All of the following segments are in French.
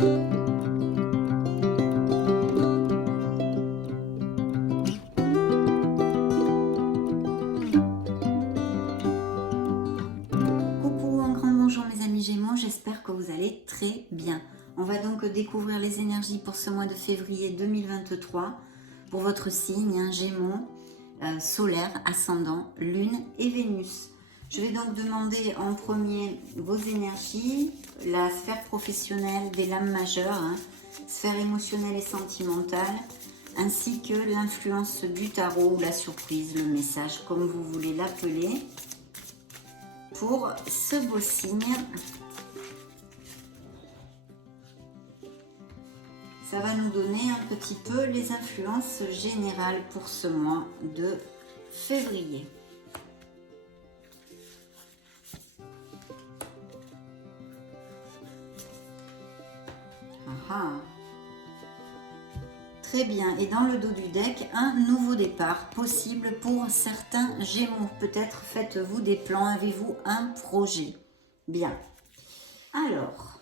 Coucou, un grand bonjour mes amis Gémeaux, j'espère que vous allez très bien. On va donc découvrir les énergies pour ce mois de février 2023 pour votre signe, Gémeaux, solaire, ascendant, lune et Vénus. Je vais donc demander en premier vos énergies, la sphère professionnelle des lames majeures, sphère émotionnelle et sentimentale, ainsi que l'influence du tarot ou la surprise, le message, comme vous voulez l'appeler, pour ce beau signe. Ça va nous donner un petit peu les influences générales pour ce mois de février. Très bien, et dans le dos du deck, un nouveau départ possible pour certains Gémeaux. Peut-être faites-vous des plans, avez-vous un projet. Bien. Alors,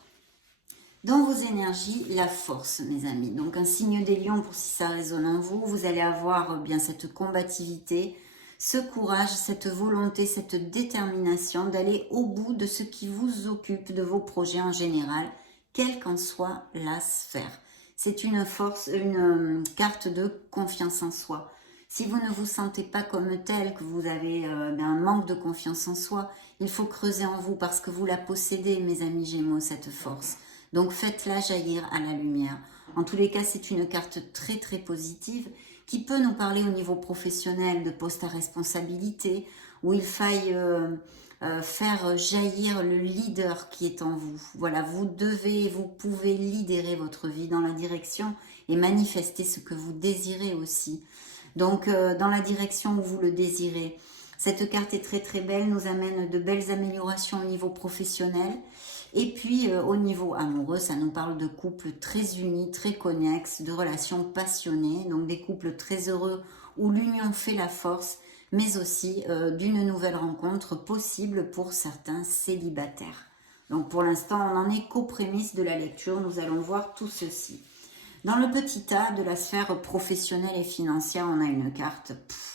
dans vos énergies, la force, mes amis. Donc un signe des lions pour si ça résonne en vous. Vous allez avoir bien cette combativité, ce courage, cette volonté, cette détermination d'aller au bout de ce qui vous occupe, de vos projets en général, quelle qu'en soit la sphère. C'est une force, une carte de confiance en soi. Si vous ne vous sentez pas comme tel, que vous avez un manque de confiance en soi, il faut creuser en vous parce que vous la possédez, mes amis Gémeaux, cette force. Donc faites-la jaillir à la lumière. En tous les cas, c'est une carte très très positive qui peut nous parler au niveau professionnel de poste à responsabilité, où il faille faire jaillir le leader qui est en vous. Voilà, vous pouvez libérer votre vie dans la direction et manifester ce que vous désirez aussi. Donc, dans la direction où vous le désirez. Cette carte est très très belle, nous amène de belles améliorations au niveau professionnel. Et puis, au niveau amoureux, ça nous parle de couples très unis, très connexes, de relations passionnées. Donc, des couples très heureux où l'union fait la force, mais aussi d'une nouvelle rencontre possible pour certains célibataires. Donc pour l'instant, on n'en est qu'aux prémices de la lecture, nous allons voir tout ceci. Dans le petit tas de la sphère professionnelle et financière, on a une carte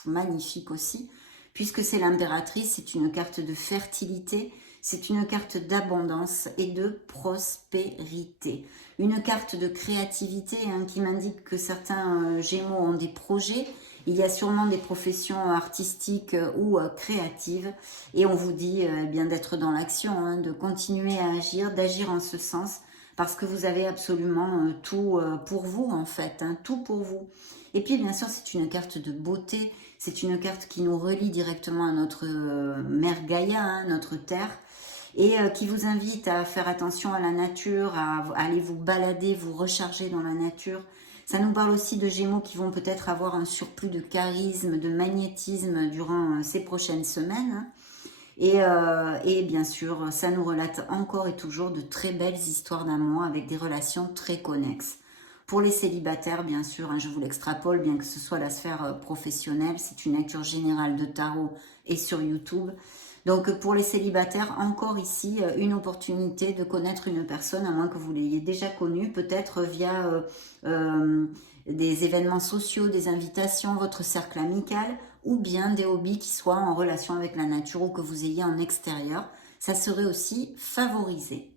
magnifique aussi, puisque c'est l'impératrice, c'est une carte de fertilité, c'est une carte d'abondance et de prospérité. Une carte de créativité qui m'indique que certains Gémeaux ont des projets. Il y a sûrement des professions artistiques ou créatives et on vous dit bien d'être dans l'action, de continuer à agir, d'agir en ce sens parce que vous avez absolument tout pour vous en fait, tout pour vous. Et puis bien sûr c'est une carte de beauté, c'est une carte qui nous relie directement à notre mère Gaïa, notre terre, et qui vous invite à faire attention à la nature, à aller vous balader, vous recharger dans la nature. Ça nous parle aussi de Gémeaux qui vont peut-être avoir un surplus de charisme, de magnétisme durant ces prochaines semaines. Et bien sûr, ça nous relate encore et toujours de très belles histoires d'amour avec des relations très connexes. Pour les célibataires, bien sûr, je vous l'extrapole, bien que ce soit la sphère professionnelle, c'est une lecture générale de tarot et sur YouTube. Donc pour les célibataires, encore ici, une opportunité de connaître une personne, à moins que vous l'ayez déjà connue, peut-être via des événements sociaux, des invitations, votre cercle amical, ou bien des hobbies qui soient en relation avec la nature ou que vous ayez en extérieur. Ça serait aussi favorisé.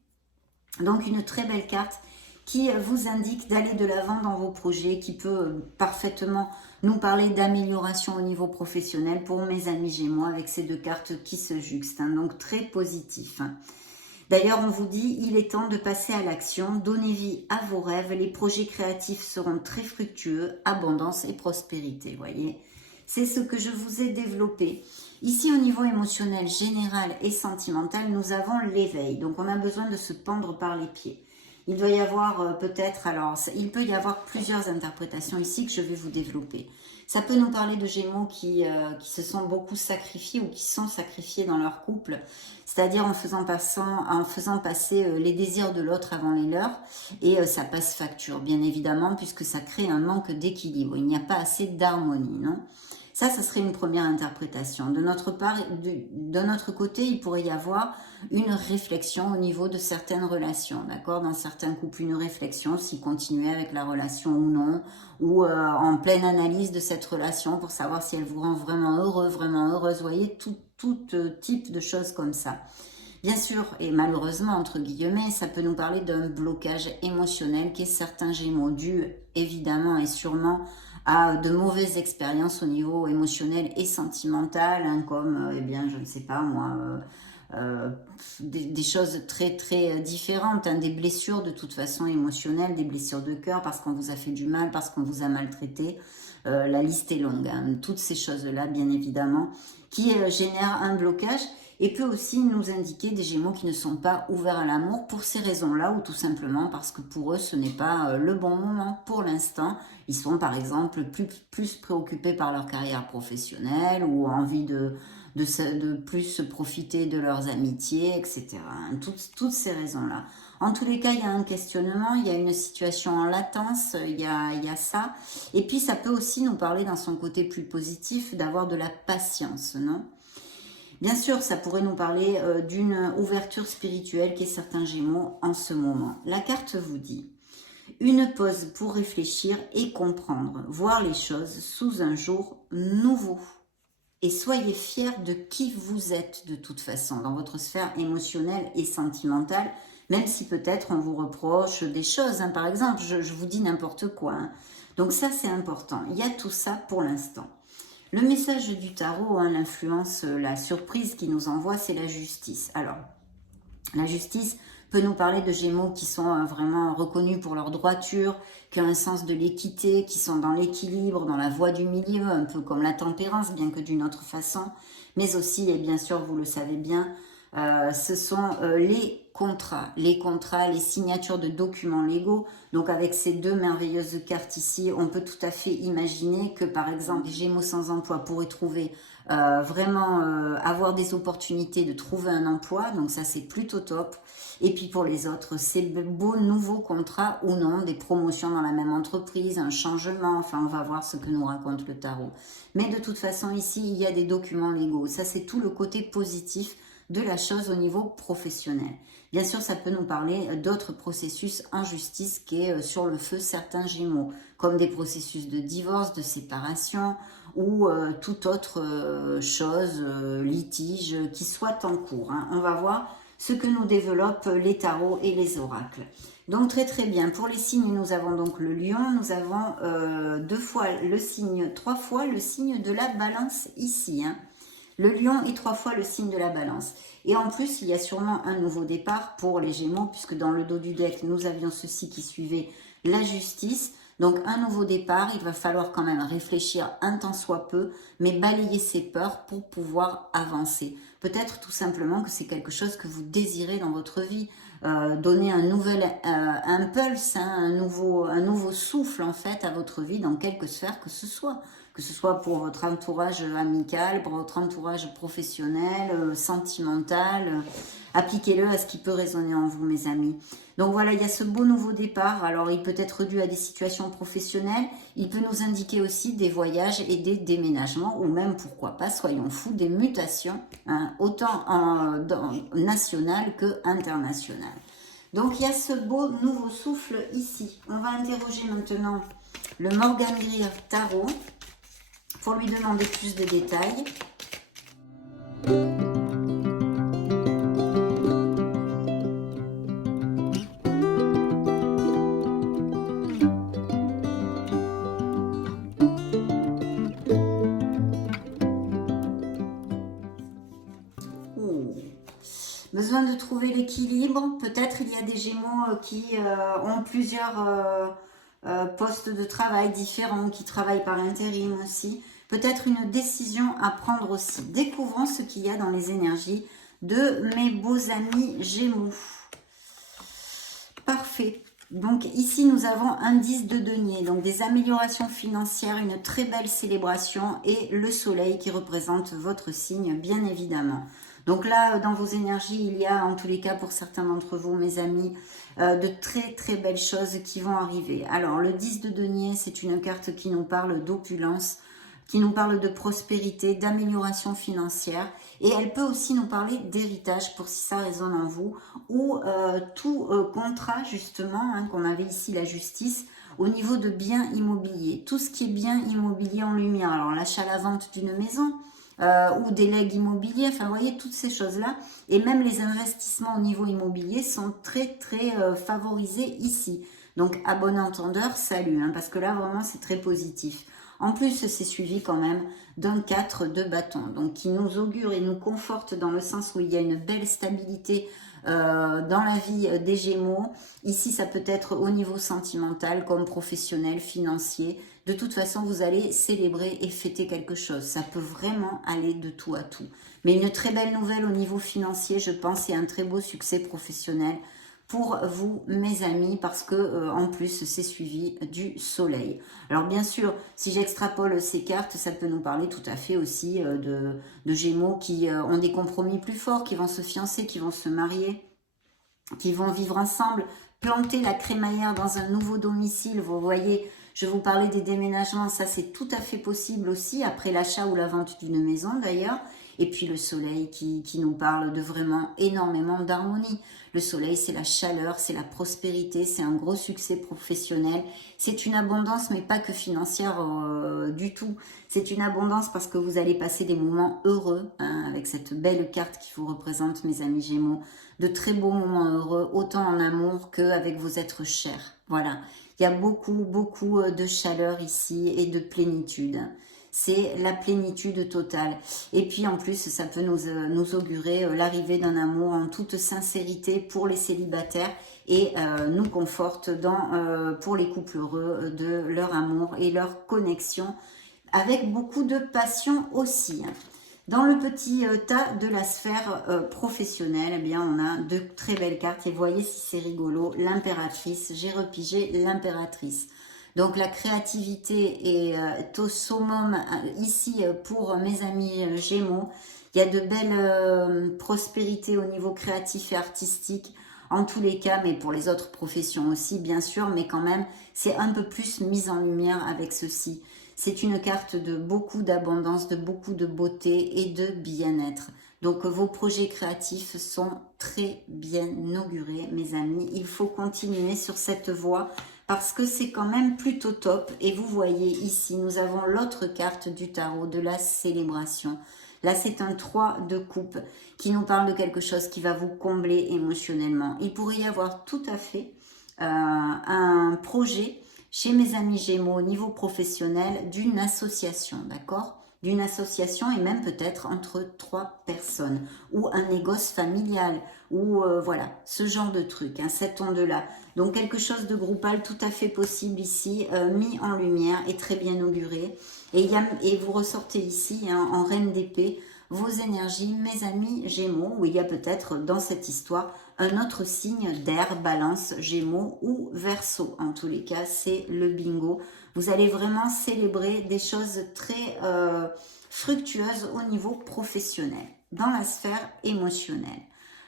Donc une très belle carte qui vous indique d'aller de l'avant dans vos projets, qui peut parfaitement nous parler d'amélioration au niveau professionnel pour mes amis Gémeaux avec ces deux cartes qui se juxtent, donc très positif. D'ailleurs, on vous dit, il est temps de passer à l'action, donnez vie à vos rêves, les projets créatifs seront très fructueux, abondance et prospérité, voyez. C'est ce que je vous ai développé. Ici, au niveau émotionnel, général et sentimental, nous avons l'éveil, donc on a besoin de se pendre par les pieds. Il doit y avoir peut-être, alors il peut y avoir plusieurs interprétations ici que je vais vous développer. Ça peut nous parler de Gémeaux qui se sont beaucoup sacrifiés ou qui sont sacrifiés dans leur couple, c'est-à-dire en faisant passer les désirs de l'autre avant les leurs, et ça passe facture, bien évidemment, puisque ça crée un manque d'équilibre. Il n'y a pas assez d'harmonie, non ? Ça serait une première interprétation. De notre part, de notre côté, il pourrait y avoir une réflexion au niveau de certaines relations, d'accord? Dans certains couples, une réflexion, s'ils continuaient avec la relation ou non, ou en pleine analyse de cette relation pour savoir si elle vous rend vraiment heureux, vraiment heureuse. Vous voyez, tout type de choses comme ça. Bien sûr, et malheureusement, entre guillemets, ça peut nous parler d'un blocage émotionnel qui est certain Gémeaux, dû évidemment et sûrement à de mauvaises expériences au niveau émotionnel et sentimental, hein, comme, eh bien, je ne sais pas moi, des choses très très différentes, hein, des blessures de toute façon émotionnelles, des blessures de cœur parce qu'on vous a fait du mal, parce qu'on vous a maltraité. La liste est longue, hein, toutes ces choses-là, bien évidemment, qui génèrent un blocage et peut aussi nous indiquer des Gémeaux qui ne sont pas ouverts à l'amour pour ces raisons-là ou tout simplement parce que pour eux, ce n'est pas le bon moment pour l'instant. Ils sont par exemple plus préoccupés par leur carrière professionnelle ou envie de plus profiter de leurs amitiés, etc. Toutes ces raisons-là. En tous les cas, il y a un questionnement, il y a une situation en latence, il y a ça. Et puis, ça peut aussi nous parler dans son côté plus positif d'avoir de la patience, non ? Bien sûr, ça pourrait nous parler d'une ouverture spirituelle qui est certain Gémeaux en ce moment. La carte vous dit une pause pour réfléchir et comprendre, voir les choses sous un jour nouveau. Et soyez fiers de qui vous êtes de toute façon dans votre sphère émotionnelle et sentimentale, même si peut-être on vous reproche des choses. Hein. Par exemple, je vous dis n'importe quoi. Hein. Donc ça, c'est important. Il y a tout ça pour l'instant. Le message du tarot, hein, l'influence, la surprise qu'il nous envoie, c'est la justice. Alors, la justice peut nous parler de Gémeaux qui sont vraiment reconnus pour leur droiture, qui ont un sens de l'équité, qui sont dans l'équilibre, dans la voie du milieu, un peu comme la tempérance, bien que d'une autre façon. Mais aussi, et bien sûr, vous le savez bien, ce sont les contrats, les signatures de documents légaux. Donc avec ces deux merveilleuses cartes ici, on peut tout à fait imaginer que par exemple, les Gémeaux sans emploi pourraient trouver vraiment avoir des opportunités de trouver un emploi. Donc ça, c'est plutôt top. Et puis pour les autres, c'est de beaux nouveaux contrats ou non, des promotions dans la même entreprise, un changement. Enfin, on va voir ce que nous raconte le tarot. Mais de toute façon, ici, il y a des documents légaux. Ça, c'est tout le côté positif de la chose au niveau professionnel. Bien sûr, ça peut nous parler d'autres processus en justice qui est sur le feu certains Gémeaux, comme des processus de divorce, de séparation ou toute autre chose, litige qui soit en cours. Hein. On va voir ce que nous développent les tarots et les oracles. Donc très très bien. Pour les signes, nous avons donc le lion, nous avons trois fois le signe de la balance ici. Hein. Le lion est 3 fois le signe de la balance. Et en plus, il y a sûrement un nouveau départ pour les Gémeaux, puisque dans le dos du deck, nous avions ceci qui suivait la justice. Donc un nouveau départ, il va falloir quand même réfléchir un tant soit peu, mais balayer ses peurs pour pouvoir avancer. Peut-être tout simplement que c'est quelque chose que vous désirez dans votre vie, donner un nouvel impulse, hein, un nouveau souffle en fait à votre vie dans quelque sphère que ce soit pour votre entourage amical, pour votre entourage professionnel, sentimental. Appliquez-le à ce qui peut résonner en vous, mes amis. Donc voilà, il y a ce beau nouveau départ. Alors, il peut être dû à des situations professionnelles. Il peut nous indiquer aussi des voyages et des déménagements, ou même, pourquoi pas, soyons fous, des mutations, hein, autant nationales que internationales. Donc, il y a ce beau nouveau souffle ici. On va interroger maintenant le Morgan Greer Tarot pour lui demander plus de détails. Besoin de trouver l'équilibre. Peut-être il y a des Gémeaux qui ont plusieurs postes de travail différents, qui travaillent par intérim aussi. Peut-être une décision à prendre aussi. Découvrons ce qu'il y a dans les énergies de mes beaux amis Gémeaux. Parfait. Donc ici, nous avons un 10 de denier, donc des améliorations financières, une très belle célébration et le soleil qui représente votre signe, bien évidemment. Donc là, dans vos énergies, il y a, en tous les cas, pour certains d'entre vous, mes amis, de très très belles choses qui vont arriver. Alors, le 10 de denier, c'est une carte qui nous parle d'opulence, qui nous parle de prospérité, d'amélioration financière. Et elle peut aussi nous parler d'héritage, pour si ça résonne en vous, ou tout contrat, justement, hein, qu'on avait ici, la justice, au niveau de biens immobiliers. Tout ce qui est bien immobilier en lumière. Alors, l'achat-la-vente d'une maison, ou des legs immobiliers, enfin, vous voyez, toutes ces choses-là. Et même les investissements au niveau immobilier sont très, très favorisés ici. Donc, à bon entendeur, salut, hein, parce que là, vraiment, c'est très positif. En plus, c'est suivi quand même d'un 4 de bâton, donc qui nous augure et nous conforte dans le sens où il y a une belle stabilité dans la vie des Gémeaux. Ici, ça peut être au niveau sentimental, comme professionnel, financier. De toute façon, vous allez célébrer et fêter quelque chose. Ça peut vraiment aller de tout à tout. Mais une très belle nouvelle au niveau financier, je pense, et un très beau succès professionnel pour vous, mes amis, parce que en plus c'est suivi du soleil. Alors bien sûr, si j'extrapole ces cartes, ça peut nous parler tout à fait aussi de Gémeaux qui ont des compromis plus forts, qui vont se fiancer, qui vont se marier, qui vont vivre ensemble, planter la crémaillère dans un nouveau domicile. Vous voyez, je vous parlais des déménagements, ça c'est tout à fait possible aussi, après l'achat ou la vente d'une maison d'ailleurs. Et puis le soleil qui nous parle de vraiment énormément d'harmonie. Le soleil, c'est la chaleur, c'est la prospérité, c'est un gros succès professionnel. C'est une abondance, mais pas que financière du tout. C'est une abondance parce que vous allez passer des moments heureux, hein, avec cette belle carte qui vous représente, mes amis Gémeaux. De très beaux moments heureux, autant en amour qu'avec vos êtres chers. Voilà. Il y a beaucoup, beaucoup de chaleur ici et de plénitude. C'est la plénitude totale. Et puis en plus, ça peut nous augurer l'arrivée d'un amour en toute sincérité pour les célibataires et nous conforte pour les couples heureux de leur amour et leur connexion avec beaucoup de passion aussi. Dans le petit tas de la sphère professionnelle, eh bien, on a de très belles cartes. Et voyez si c'est rigolo, l'impératrice. J'ai repigé l'impératrice. Donc la créativité est au summum ici pour mes amis Gémeaux. Il y a de belles prospérités au niveau créatif et artistique. En tous les cas, mais pour les autres professions aussi, bien sûr. Mais quand même, c'est un peu plus mis en lumière avec ceci. C'est une carte de beaucoup d'abondance, de beaucoup de beauté et de bien-être. Donc vos projets créatifs sont très bien augurés, mes amis. Il faut continuer sur cette voie parce que c'est quand même plutôt top. Et vous voyez ici, nous avons l'autre carte du tarot de la célébration. Là, c'est un 3 de coupe qui nous parle de quelque chose qui va vous combler émotionnellement. Il pourrait y avoir tout à fait un projet chez mes amis Gémeaux au niveau professionnel d'une association, d'accord? D'une association et même peut-être entre 3 personnes ou un négoce familial ou voilà, ce genre de truc, hein, cette onde-là. Donc quelque chose de groupal tout à fait possible ici, mis en lumière et très bien auguré. Et vous ressortez ici hein, en reine d'épée vos énergies, mes amis Gémeaux, où il y a peut-être dans cette histoire un autre signe d'air, Balance, Gémeaux ou Verseau. En tous les cas, c'est le bingo. Vous allez vraiment célébrer des choses très fructueuses au niveau professionnel, dans la sphère émotionnelle.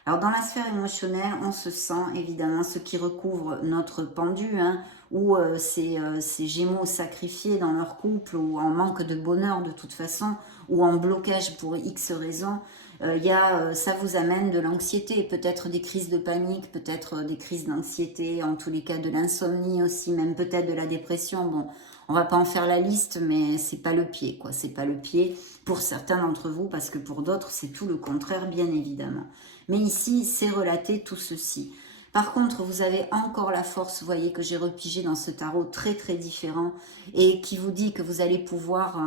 Alors dans la sphère émotionnelle, on se sent évidemment ce qui recouvre notre pendu, hein, ou ces Gémeaux sacrifiés dans leur couple, ou en manque de bonheur de toute façon, ou en blocage pour X raisons. Ça vous amène de l'anxiété, peut-être des crises de panique, peut-être des crises d'anxiété, en tous les cas de l'insomnie aussi, même peut-être de la dépression. Bon, on va pas en faire la liste, mais c'est pas le pied, quoi. C'est pas le pied pour certains d'entre vous, parce que pour d'autres, c'est tout le contraire, bien évidemment. Mais ici, c'est relaté tout ceci. Par contre, vous avez encore la force, vous voyez, que j'ai repigé dans ce tarot très, très différent, et qui vous dit que vous allez pouvoir,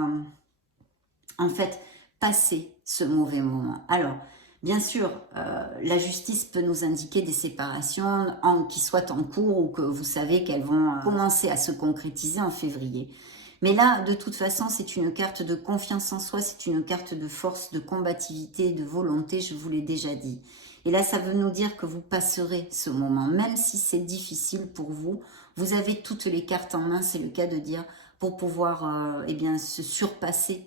en fait, passer ce mauvais moment. Alors, bien sûr, la justice peut nous indiquer des séparations qui soient en cours ou que vous savez qu'elles vont commencer à se concrétiser en février. Mais là, de toute façon, c'est une carte de confiance en soi, c'est une carte de force, de combativité, de volonté, je vous l'ai déjà dit. Et là, ça veut nous dire que vous passerez ce moment, même si c'est difficile pour vous. Vous avez toutes les cartes en main, c'est le cas de dire, pour pouvoir eh bien, se surpasser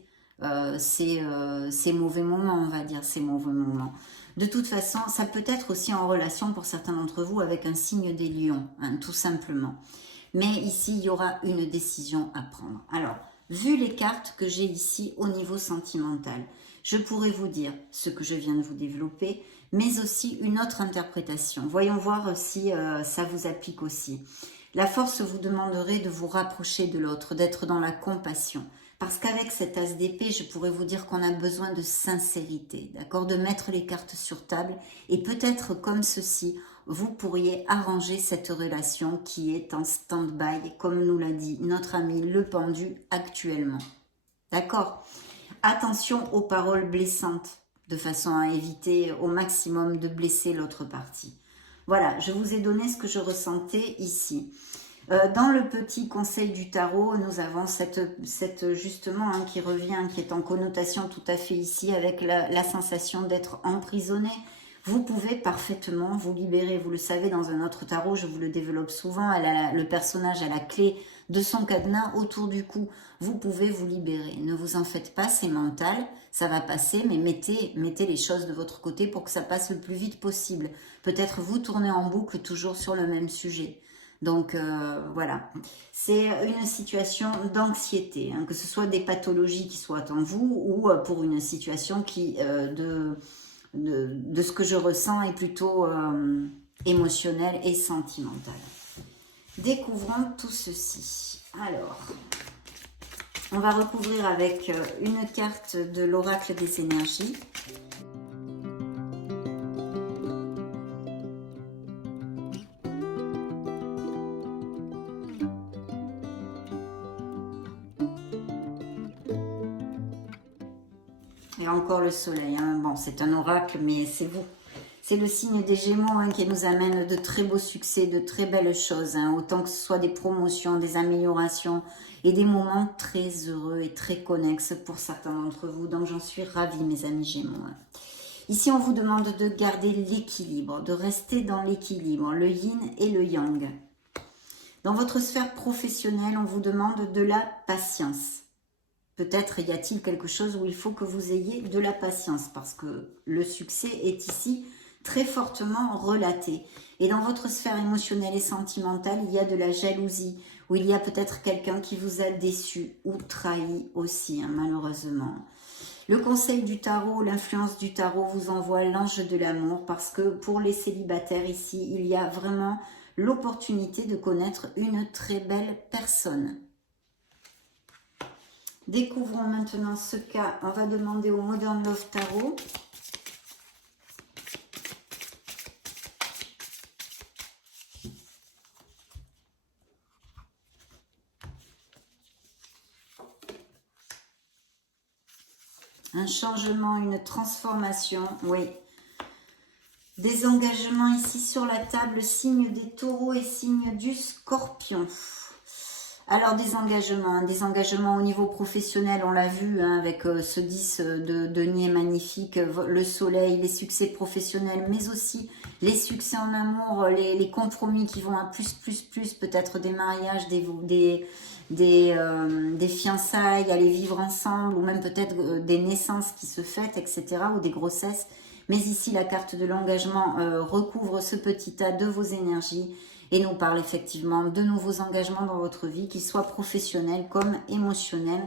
ces mauvais moments, on va dire, ces mauvais moments. De toute façon, ça peut être aussi en relation pour certains d'entre vous avec un signe des lions, hein, tout simplement. Mais ici, il y aura une décision à prendre. Alors, vu les cartes que j'ai ici au niveau sentimental. Je pourrais vous dire ce que je viens de vous développer, mais aussi une autre interprétation. Voyons voir si ça vous applique aussi. La force vous demanderait de vous rapprocher de l'autre, d'être dans la compassion. Parce qu'avec cet as d'épée, je pourrais vous dire qu'on a besoin de sincérité, d'accord, de mettre les cartes sur table. Et peut-être comme ceci, vous pourriez arranger cette relation qui est en stand-by, comme nous l'a dit notre ami le pendu actuellement. D'accord? Attention aux paroles blessantes, de façon à éviter au maximum de blesser l'autre partie. Voilà, je vous ai donné ce que je ressentais ici. Dans le petit conseil du tarot, nous avons cette justement qui revient, qui est en connotation tout à fait ici avec la sensation d'être emprisonné. Vous pouvez parfaitement vous libérer. Vous le savez, dans un autre tarot, je vous le développe souvent, le personnage a la clé de son cadenas autour du cou. Vous pouvez vous libérer. Ne vous en faites pas, c'est mental, ça va passer, mais mettez les choses de votre côté pour que ça passe le plus vite possible. Peut-être vous tournez en boucle toujours sur le même sujet. Donc voilà, c'est une situation d'anxiété, que ce soit des pathologies qui soient en vous ou pour une situation qui de ce que je ressens est plutôt émotionnelle et sentimentale. Découvrons tout ceci. Alors, on va recouvrir avec une carte de l'oracle des énergies. Et encore le soleil, bon c'est un oracle mais c'est vous. C'est le signe des Gémeaux qui nous amène de très beaux succès, de très belles choses. Autant que ce soit des promotions, des améliorations et des moments très heureux et très connexes pour certains d'entre vous. Donc j'en suis ravie mes amis Gémeaux. Ici on vous demande de garder l'équilibre, de rester dans l'équilibre, le yin et le yang. Dans votre sphère professionnelle, on vous demande de la patience. Peut-être y a-t-il quelque chose où il faut que vous ayez de la patience parce que le succès est ici très fortement relaté. Et dans votre sphère émotionnelle et sentimentale, il y a de la jalousie, où il y a peut-être quelqu'un qui vous a déçu ou trahi aussi, malheureusement. Le conseil du tarot, l'influence du tarot vous envoie l'ange de l'amour parce que pour les célibataires ici, il y a vraiment l'opportunité de connaître une très belle personne. Découvrons maintenant ce cas. On va demander au Modern Love Tarot. Un changement, une transformation, oui. Des engagements ici sur la table, signe des taureaux et signe du scorpion. Alors des engagements au niveau professionnel, on l'a vu avec ce 10 de denier magnifique, le soleil, les succès professionnels, mais aussi les succès en amour, les compromis qui vont à plus, peut-être des mariages, des fiançailles, aller vivre ensemble, ou même peut-être des naissances qui se fêtent, etc., ou des grossesses. Mais ici, la carte de l'engagement recouvre ce petit tas de vos énergies et nous parle effectivement de nouveaux engagements dans votre vie, qu'ils soient professionnels comme émotionnels,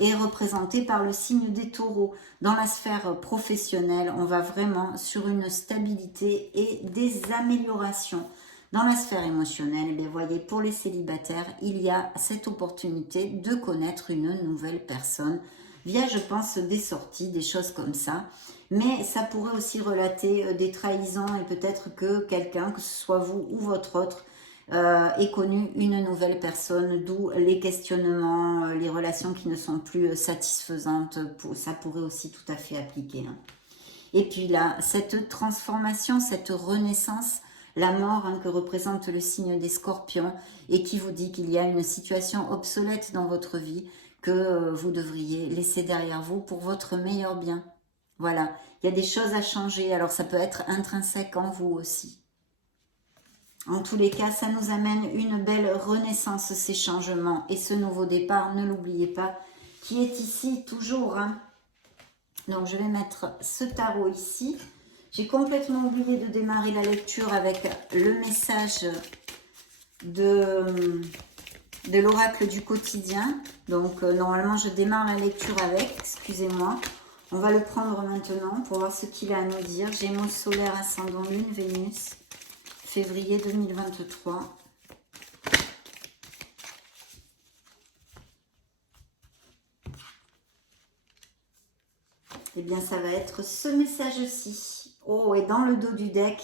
et représentés par le signe des taureaux. Dans la sphère professionnelle, on va vraiment sur une stabilité et des améliorations. Dans la sphère émotionnelle, eh bien, voyez, pour les célibataires, il y a cette opportunité de connaître une nouvelle personne via, je pense, des sorties, des choses comme ça. Mais ça pourrait aussi relater des trahisons et peut-être que quelqu'un, que ce soit vous ou votre autre, ait connu une nouvelle personne, d'où les questionnements, les relations qui ne sont plus satisfaisantes. Ça pourrait aussi tout à fait appliquer. Et puis là, cette transformation, cette renaissance, la mort que représente le signe des scorpions et qui vous dit qu'il y a une situation obsolète dans votre vie que vous devriez laisser derrière vous pour votre meilleur bien. Voilà, il y a des choses à changer, alors ça peut être intrinsèque en vous aussi. En tous les cas, ça nous amène une belle renaissance, ces changements et ce nouveau départ, ne l'oubliez pas, qui est ici toujours. Donc je vais mettre ce tarot ici. J'ai complètement oublié de démarrer la lecture avec le message de de l'oracle du quotidien. Donc, normalement, je démarre la lecture avec, excusez-moi. On va le prendre maintenant pour voir ce qu'il a à nous dire. Gémeaux solaire, ascendant lune, Vénus, février 2023. Eh bien, ça va être ce message-ci. Oh, et dans le dos du deck,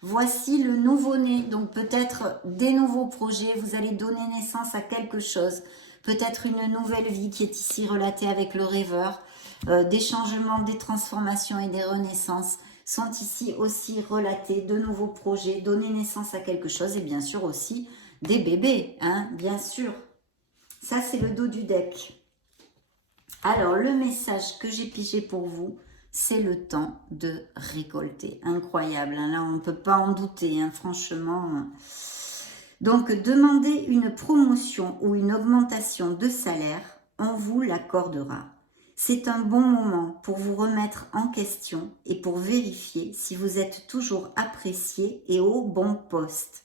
voici le nouveau-né. Donc, peut-être des nouveaux projets. Vous allez donner naissance à quelque chose. Peut-être une nouvelle vie qui est ici relatée avec le rêveur. Des changements, des transformations et des renaissances sont ici aussi relatés. De nouveaux projets, donner naissance à quelque chose. Et bien sûr aussi des bébés, hein, bien sûr. Ça, c'est le dos du deck. Alors, le message que j'ai pigé pour vous, c'est le temps de récolter. Incroyable, hein, là, on ne peut pas en douter, hein, franchement. Donc, demander une promotion ou une augmentation de salaire, on vous l'accordera. C'est un bon moment pour vous remettre en question et pour vérifier si vous êtes toujours apprécié et au bon poste.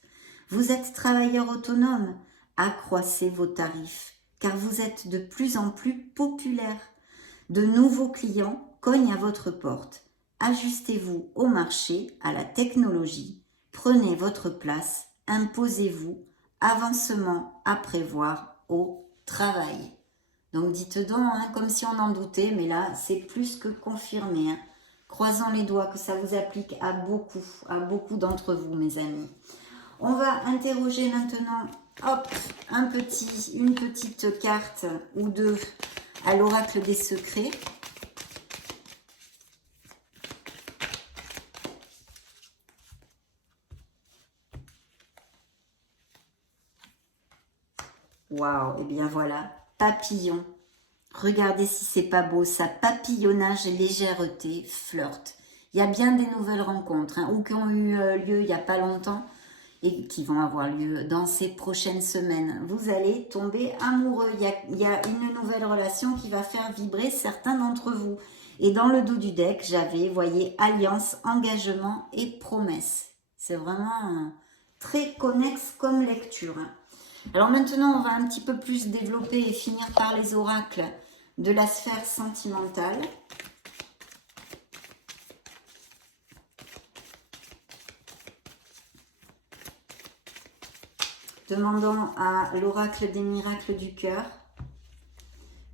Vous êtes travailleur autonome, accroissez vos tarifs, car vous êtes de plus en plus populaire. De nouveaux clients cognent à votre porte. Ajustez-vous au marché, à la technologie. Prenez votre place, imposez-vous. Avancement à prévoir au travail. Donc dites donc, hein, comme si on en doutait, mais là, c'est plus que confirmé. Hein. Croisons les doigts que ça vous applique à beaucoup d'entre vous, mes amis. On va interroger maintenant, hop, une petite carte ou deux à l'oracle des secrets. Waouh, et bien voilà, papillon. Regardez si c'est pas beau, ça, papillonnage, légèreté, flirt. Il y a bien des nouvelles rencontres, hein, ou qui ont eu lieu il n'y a pas longtemps, et qui vont avoir lieu dans ces prochaines semaines. Vous allez tomber amoureux. Il y a une nouvelle relation qui va faire vibrer certains d'entre vous. Et dans le dos du deck, j'avais, voyez, alliance, engagement et promesse. C'est vraiment très connexe comme lecture. Alors maintenant, on va un petit peu plus développer et finir par les oracles de la sphère sentimentale. Demandons à l'oracle des miracles du cœur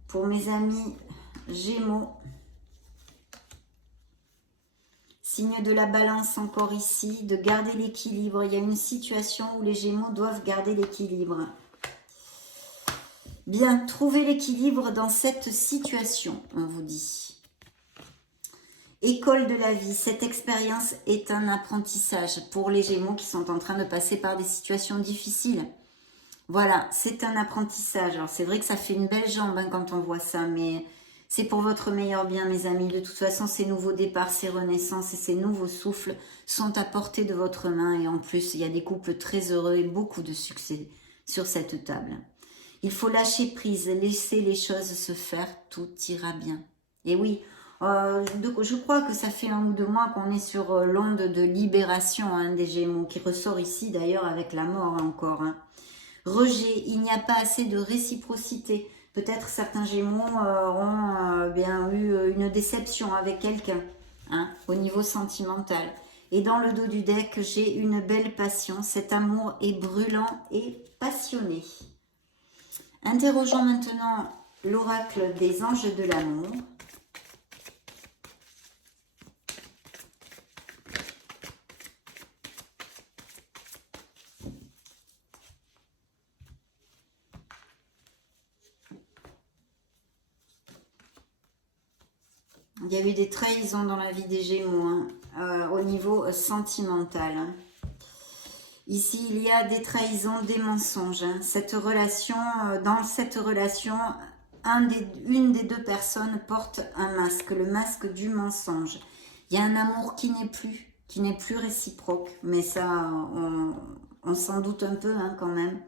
pour mes amis Gémeaux. Signe de la balance encore ici, de garder l'équilibre. Il y a une situation où les Gémeaux doivent garder l'équilibre. Bien, trouvez l'équilibre dans cette situation, on vous dit. École de la vie, cette expérience est un apprentissage pour les Gémeaux qui sont en train de passer par des situations difficiles. Voilà, c'est un apprentissage. Alors c'est vrai que ça fait une belle jambe hein, quand on voit ça, mais c'est pour votre meilleur bien, mes amis. De toute façon, ces nouveaux départs, ces renaissances et ces nouveaux souffles sont à portée de votre main. Et en plus, il y a des couples très heureux et beaucoup de succès sur cette table. Il faut lâcher prise, laisser les choses se faire, tout ira bien. Et oui, je crois que ça fait 1 ou 2 mois qu'on est sur l'onde de libération hein, des Gémeaux, qui ressort ici d'ailleurs avec la mort encore. Hein. Rejet, il n'y a pas assez de réciprocité. Peut-être certains Gémeaux auront bien eu une déception avec quelqu'un hein, au niveau sentimental. Et dans le dos du deck, j'ai une belle passion. Cet amour est brûlant et passionné. Interrogeons maintenant l'oracle des anges de l'amour. Il y a eu des trahisons dans la vie des Gémeaux, hein, au niveau sentimental. Hein. Ici, il y a des trahisons, des mensonges. Hein. Cette relation, dans cette relation, une des 2 personnes porte un masque, le masque du mensonge. Il y a un amour qui n'est plus réciproque, mais ça, on s'en doute un peu hein, quand même.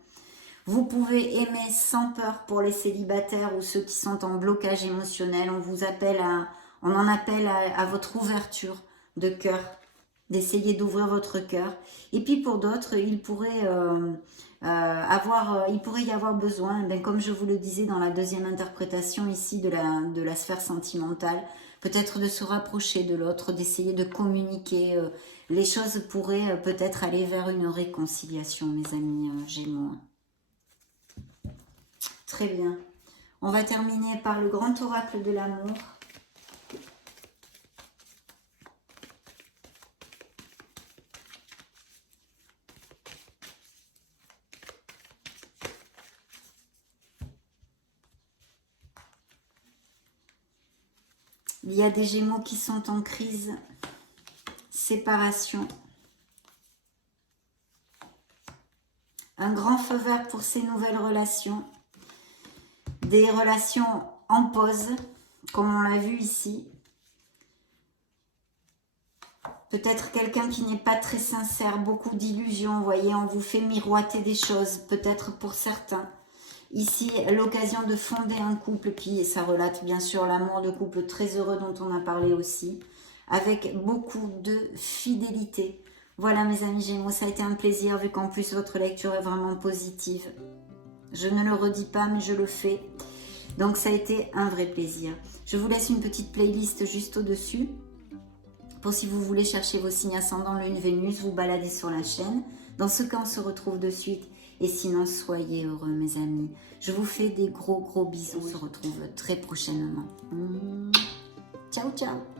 Vous pouvez aimer sans peur pour les célibataires ou ceux qui sont en blocage émotionnel. On en appelle à votre ouverture de cœur, d'essayer d'ouvrir votre cœur. Et puis pour d'autres, il pourrait il pourrait y avoir besoin, comme je vous le disais dans la deuxième interprétation ici de la sphère sentimentale, peut-être de se rapprocher de l'autre, d'essayer de communiquer. Les choses pourraient peut-être aller vers une réconciliation, mes amis Gémeaux. Très bien. On va terminer par le grand oracle de l'amour. Il y a des Gémeaux qui sont en crise, séparation. Un grand feu vert pour ces nouvelles relations. Des relations en pause, comme on l'a vu ici. Peut-être quelqu'un qui n'est pas très sincère, beaucoup d'illusions, vous voyez, on vous fait miroiter des choses, peut-être pour certains. Ici, l'occasion de fonder un couple, puis ça relate bien sûr l'amour de couple très heureux dont on a parlé aussi, avec beaucoup de fidélité. Voilà mes amis Gémeaux, ça a été un plaisir vu qu'en plus votre lecture est vraiment positive. Je ne le redis pas mais je le fais. Donc ça a été un vrai plaisir. Je vous laisse une petite playlist juste au-dessus. Pour si vous voulez chercher vos signes ascendants, Lune, Vénus, vous baladez sur la chaîne. Dans ce cas, on se retrouve de suite. Et sinon, soyez heureux, mes amis. Je vous fais des gros bisous. On se retrouve très prochainement. Ciao, ciao.